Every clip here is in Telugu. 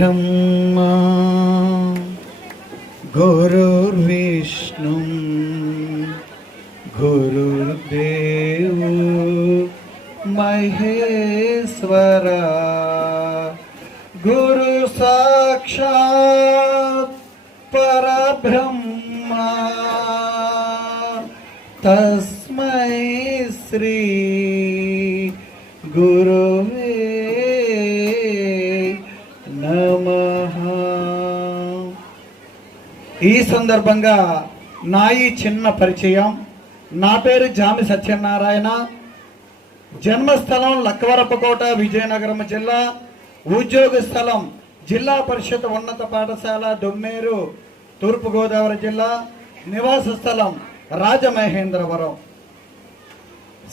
ब्रह्मा गुरुर्विष्णु गुरुर्देवो महेश्वरा गुरु साक्षात् परब्रह्मा तस्मै श्री गुरुवे नमः। ఈ సందర్భంగా నా ఈ చిన్న పరిచయం. నా పేరు జామి సత్యనారాయణ. జన్మస్థలం లక్కవరపకోట, విజయనగరం జిల్లా. ఉద్యోగ స్థలం జిల్లా పరిషత్ ఉన్నత పాఠశాల దొమ్మేరు, తూర్పుగోదావరి జిల్లా. నివాస స్థలం రాజమహేంద్రవరం.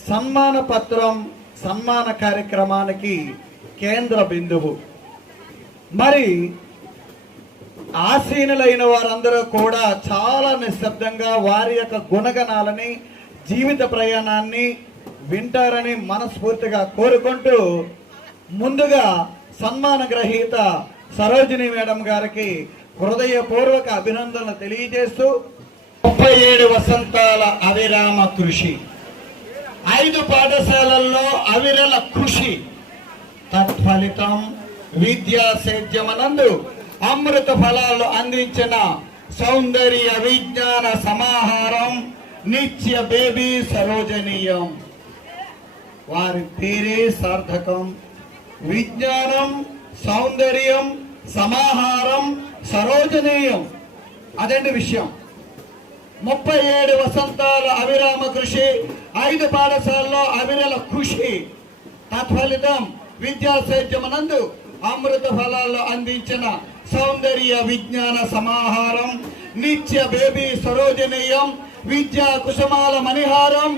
సన్మాన పత్రం సన్మాన కార్యక్రమానికి కేంద్ర బిందువు. మరి ఆసీనులైన వారందరూ కూడా చాలా నిశ్శబ్దంగా వారి యొక్క గుణగణాలని, జీవిత ప్రయాణాన్ని వింటారని మనస్ఫూర్తిగా కోరుకుంటూ ముందుగా సన్మాన గ్రహీత సరోజిని మేడం గారికి హృదయపూర్వక అభినందనలు తెలియజేస్తూ 37 వసంతాల అవిరామ కృషి, 5 పాఠశాలల్లో అవిరల కృషి, తత్ఫలితం విద్యా సేద్యమనందు అమృత ఫలాలు అందించిన సౌందర్య విజ్ఞాన సమాహారం నిత్య బేబీ సరోజనీయం. వారి పేరే సార్థకం. విజ్ఞానం, సౌందర్యం, సమాహారం, సరోజనీయం, అదండి విషయం. 37 వసంతాల అవిరామ కృషి, 5 పాఠశాలలో అవిరల కృషి, తత్ఫలితం విద్యా సేద్యమనందు అమృత ఫలాలు అందించిన సౌందర్య విజ్ఞాన సమాహారం నిత్య బేబీ సరోజనీయం, విద్యా కుసుమాల మణిహారం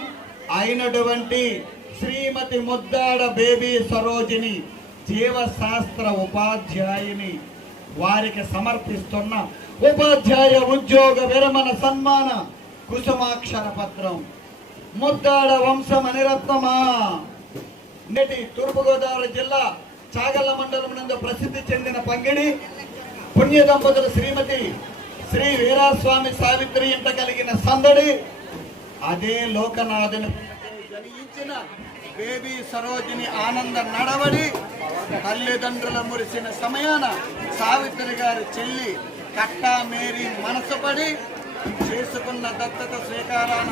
అయినటువంటి శ్రీమతి ముద్దాడ బేబీ సరోజిని జీవశాస్త్ర ఉపాధ్యాయుని వారికి సమర్పిస్తున్న ఉపాధ్యాయ ఉద్యోగ విరమణ సన్మాన కుసుమాక్షర పత్రం. ముద్దాడ వంశ మణిరత్నమా నేటి తూర్పుగోదావరి జిల్లా చాగల్ల మండలం నందు ప్రసిద్ధి చెందిన పంగిడి పుణ్య దంపతులు శ్రీమతి శ్రీ వీరాస్వామి సావిత్రి ఇంట కలిగిన సందడి, అదే లోకనాథుని జనించిన బేబీ సరోజిని ఆనంద నడవడి, తల్లిదండ్రుల మురిసిన సమయాన సావిత్రి గారి చెల్లి కట్టా మేరీ మనసుపడి చేసుకున్న దత్తత స్వీకారాన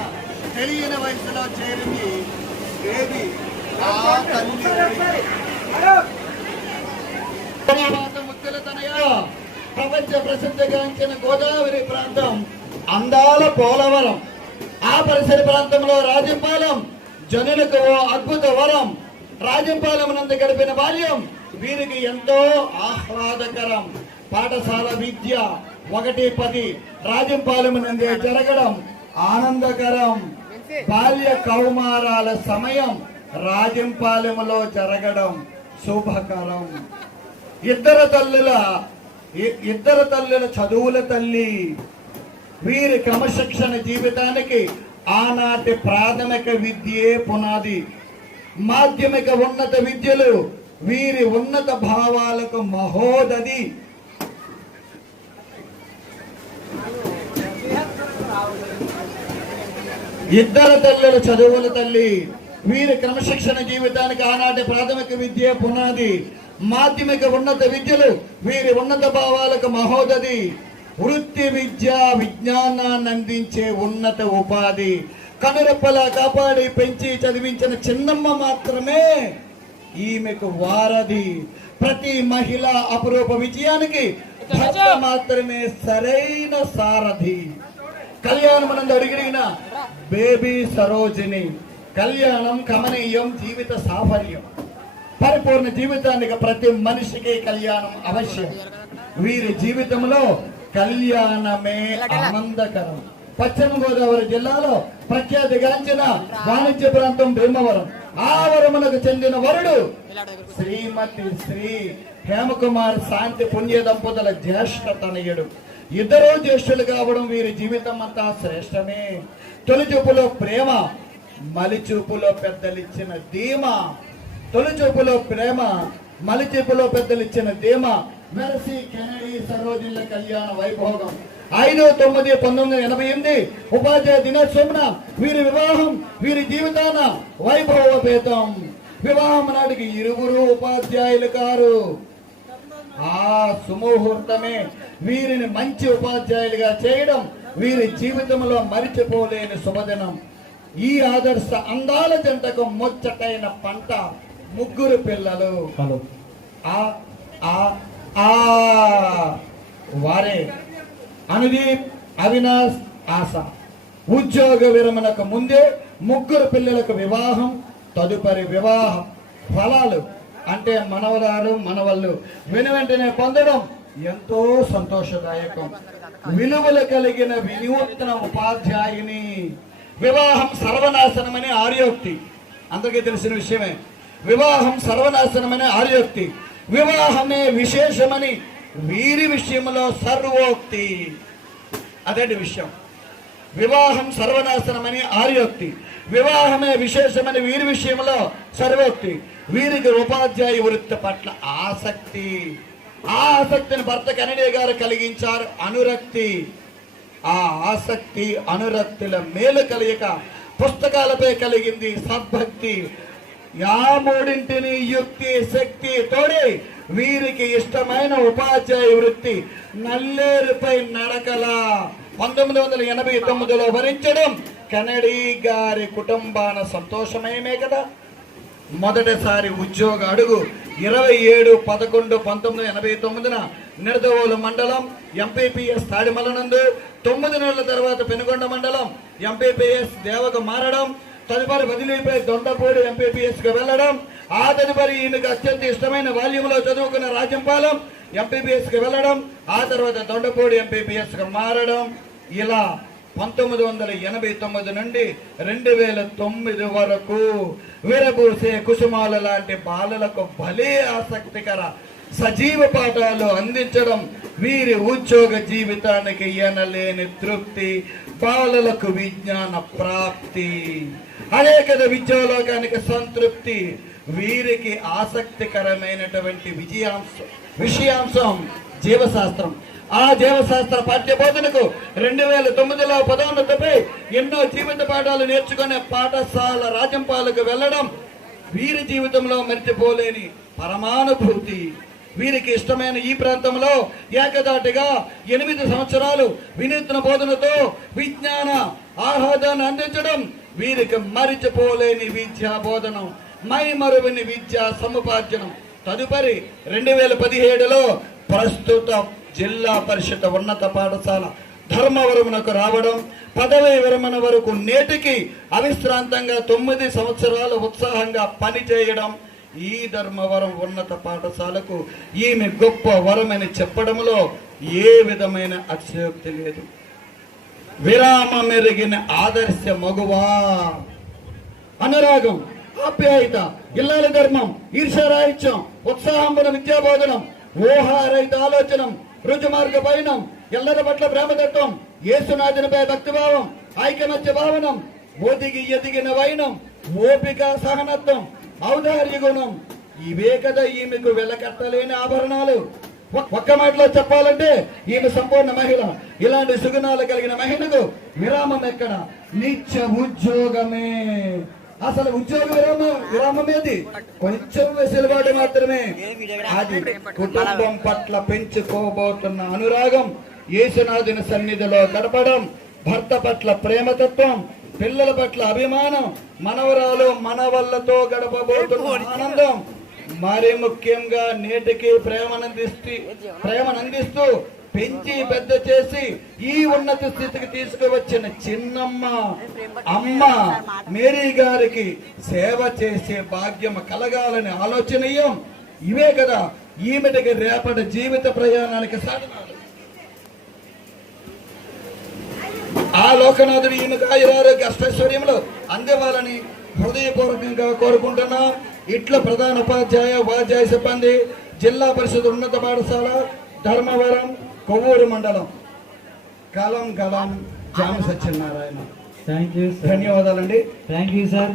తెలియని వయసులో చేరింది బేబీ. ఆ తల్లి ముత్తుల తనయ ప్రపంచ ప్రసిద్ధిగాంచిన గోదావరి ప్రాంతం, అందాల పోలవరం, ఆ పరిసర ప్రాంతంలో రాజంపాలెం జనులకు ఓ అద్భుత వరం. రాజంపాలెం నందు గడిపిన బాల్యం వీరికి ఎంతో ఆహ్లాదకరం. పాఠశాల విద్య 1-10 రాజంపాలెం నందే జరగడం ఆనందకరం. బాల్య కౌమారాల సమయం రాజంపాలెంలో జరగడం శుభకరం. ఇద్దరు తల్లుల చదువుల తల్లి. వీరి క్రమశిక్షణ జీవితానికి ఆనాటి ప్రాథమిక విద్యే పునాది. మాధ్యమిక ఉన్నత విద్యలు వీరి ఉన్నత భావాలకు మహోదది. ఇద్దరు తల్లుల చదువుల తల్లి. వీరి క్రమశిక్షణ జీవితానికి ఆనాటి ప్రాథమిక విద్యే పునాది. మాధ్యమిక ఉన్నత విద్యలు వీరి ఉన్నత భావాలకు మహోదది. వృత్తి విద్య విజ్ఞానాన్ని అందించే ఉన్నత ఉపాధి. కనురెప్పలా కాపాడి పెంచి చదివించిన చిన్నమ్మ మాత్రమే ఈమెకు వారధి. ప్రతి మహిళ అపురూప విజయానికి భర్త మాత్రమే సరైన సారథి. కళ్యాణమనందు అడిగిన బేబీ సరోజిని. కళ్యాణం కమనీయం, జీవిత సాఫల్యం. పరిపూర్ణ జీవితానికి ప్రతి మనిషికి కళ్యాణం అవశ్యం. వీరి జీవితంలో కళ్యాణమే ఆనందకరం. పశ్చిమ గోదావరి జిల్లాలో ప్రఖ్యాతిగాంచిన వాణిజ్య ప్రాంతం భీమవరం. ఆ వరమునకు చెందిన వరుడు శ్రీమతి శ్రీ హేమకుమార్ శాంతి పుణ్య దంపతుల జ్యేష్ఠ తనయుడు. ఇద్దరూ జ్యేష్ఠులు కావడం వీరి జీవితం అంతా శ్రేష్టమే. తొలి చూపులో ప్రేమ, మలి చూపులో పెద్దలిచ్చిన ధీమ. తొలి చూపులో ప్రేమ, మలి చూపులో పెద్దలిచ్చిన ధీమ. మెర్సీ కెనడీ సరోజిల్ల కళ్యాణ వైభోగం 5/9/1988 ఉపాధ్యాయ దినోత్సవమున వీరి వివాహం వీరి జీవితాన వైభవపేతం. వివాహం నాటికి ఇరువురు ఉపాధ్యాయులు కారు. ఆ సుముహూర్తమే వీరిని మంచి ఉపాధ్యాయులుగా చేయడం వీరి జీవితంలో మరిచిపోలేని శుభదినం. ఈ ఆదర్శ అందాల జంటకు ముచ్చటైన పంట ముగ్గురు పిల్లలు. వారే అనుదీప్, అవినాష్, ఆశ. ఉద్యోగ విరమణకు ముందే ముగ్గురు పిల్లలకు వివాహం. తదుపరి వివాహ ఫలాలు అంటే మనవరాలు మనవళ్ళు వెనువెంటనే పొందడం ఎంతో సంతోషదాయకం. విలువలు కలిగిన వినూత్న ఉపాధ్యాయుని. వివాహం సర్వనాశనమనే ఆర్యోక్తి అందరికీ తెలిసిన విషయమే. వివాహం సర్వనాశనమనే ఆర్యోక్తి. వివాహమే విశేషమని వీరి విషయంలో సర్వోక్తి. అదేంటి విషయం? వివాహం సర్వనాశనమని ఆర్యోక్తి, వివాహమే విశేషమని వీరి విషయంలో సర్వోక్తి. వీరికి ఉపాధ్యాయ వృత్తి పట్ల ఆసక్తి. ఆ ఆసక్తిని భర్త కెనడీ గారు కలిగించారు అనురక్తి. ఆ ఆసక్తి అనురక్తుల మేలు కలియక పుస్తకాలపై కలిగింది సద్భక్తి. ఆ మూడింటిని యుక్తి శక్తి తోడి వీరికి ఇష్టమైన ఉపాధ్యాయ వృత్తి నల్లేరుపై నడకల 1989లో భరించడం కెనడీ గారి కుటుంబాన సంతోషమయమే కదా. మొదటిసారి ఉద్యోగ అడుగు 27/11/1989 నిడదవోలు మండలం ఎంపీపీఎస్ తాడిమలనందు. 9 నెలల తర్వాత పెనుగొండ మండలం ఎంపీపీఎస్ దేవక మారడం. తదుపరి బదిలీపై దొండపూడి ఎంపీపీఎస్ కు వెళ్లడం. ఆ తదుపరి ఈమెకు అత్యంత ఇష్టమైన వాల్యూంలో చదువుకున్న రాజంపాలెం ఎంపీపీఎస్ కు వెళ్లడం. ఆ తర్వాత దొండపూడి ఎంపీపీఎస్ కు మారడం. ఇలా 1989 నుండి 2009 వరకు విరబూసే కుసుమాల లాంటి బాలలకు భలే ఆసక్తికర సజీవ పాఠాలు అందించడం వీరి ఉద్యోగ జీవితానికి ఎనలేని తృప్తి. బాలలకు విజ్ఞాన ప్రాప్తి, అనేక విద్యాలోకానికి సంతృప్తి. వీరికి ఆసక్తికరమైనటువంటి విషయాంశం జీవశాస్త్రం. ఆ జీవశాస్త్ర పాఠ్య బోధనకు 2009లో పదోన్నతిపై ఎన్నో జీవిత పాఠాలు నేర్చుకునే పాఠశాల రాజంపాలకు వెళ్లడం వీరి జీవితంలో మర్చిపోలేని పరమానుభూతి. వీరికి ఇష్టమైన ఈ ప్రాంతంలో ఏకదాటిగా 8 సంవత్సరాలు వినూత్న బోధనతో విజ్ఞాన ఆహ్లాదాన్ని అందించడం వీరికి మరిచిపోలేని విద్యా బోధనం, మైమరువిని విద్యా సముపార్జనం. తదుపరి 2017లో ప్రస్తుత జిల్లా పరిషత్ ఉన్నత పాఠశాల ధర్మవరమునకు రావడం, పదవి విరమణ వరకు నేటికి అవిశ్రాంతంగా 9 సంవత్సరాలు ఉత్సాహంగా పనిచేయడం ఈ ధర్మవరం ఉన్నత పాఠశాలకు ఈమె గొప్ప వరమని చెప్పడంలో ఏ విధమైన అతిశయోక్తి లేదు. విరామ మెరిగిన ఆదర్శ మగువా. అనురాగం, ఆప్యాయత, ఇల్లాల ధర్మం, ఈర్షారాహిత్యం, ఉత్సాహంబున విద్యాబోధనం, ఊహారహిత ఆలోచనం, రుజుమార్గ పయనం, ఎల్లరి పట్ల ప్రేమతత్వం, యేసునాథునిపై భక్తిభావం, ఐకమత్య భావనం, ఒదిగి ఎదిగిన వైనం, ఓపిక సహనత్వం, ఔదార్య గుణం. ఇవే కదా ఈమెకు వెలకట్టలేని ఆభరణాలు. ఒక్క మాటలో చెప్పాలంటే ఈమె సంపూర్ణ మహిళ. ఇలాంటి సుగుణాలు కలిగిన మహిళకు విరామం ఎక్కడ? నిత్య ఉద్యోగమే. అసలు ఉద్యోగ విరామమేది కొంచెం వెసులుబాటు మాత్రమే. అది కుటుంబం పట్ల పెంచుకోబోతున్న అనురాగం, యేసునాథుని సన్నిధిలో గడపడం, భర్త పట్ల ప్రేమతత్వం, పిల్లల పట్ల అభిమానం, మనవరాలు మనవళ్లతో గడపబోతున్న ఆనందం, మరి ముఖ్యంగా నేటికి ప్రేమనందిస్తూ పెంచి పెద్ద చేసి ఈ ఉన్నత స్థితికి తీసుకువచ్చిన చిన్నమ్మ అమ్మ మేరీ గారికి సేవ చేసే భాగ్యం కలగాలని ఆలోచనీయం. ఇవే కదా ఈమెటికి రేపటి జీవిత ప్రయాణానికి సాధనాలు. ఆ లోకనాథుడు ఈమెకు ఆయురారోగ్య అష్టైశ్వర్యంలో అందేవాలని హృదయపూర్వకంగా కోరుకుంటున్నాం. ఇట్లా ప్రధాన ఉపాధ్యాయ సిబ్బంది, జిల్లా పరిషత్ ఉన్నత పాఠశాల ధర్మవరం కొవ్వూరు మండలం. కలం జామ సత్యనారాయణ. Thank you. ధన్యవాదాలండి. Thank you sir.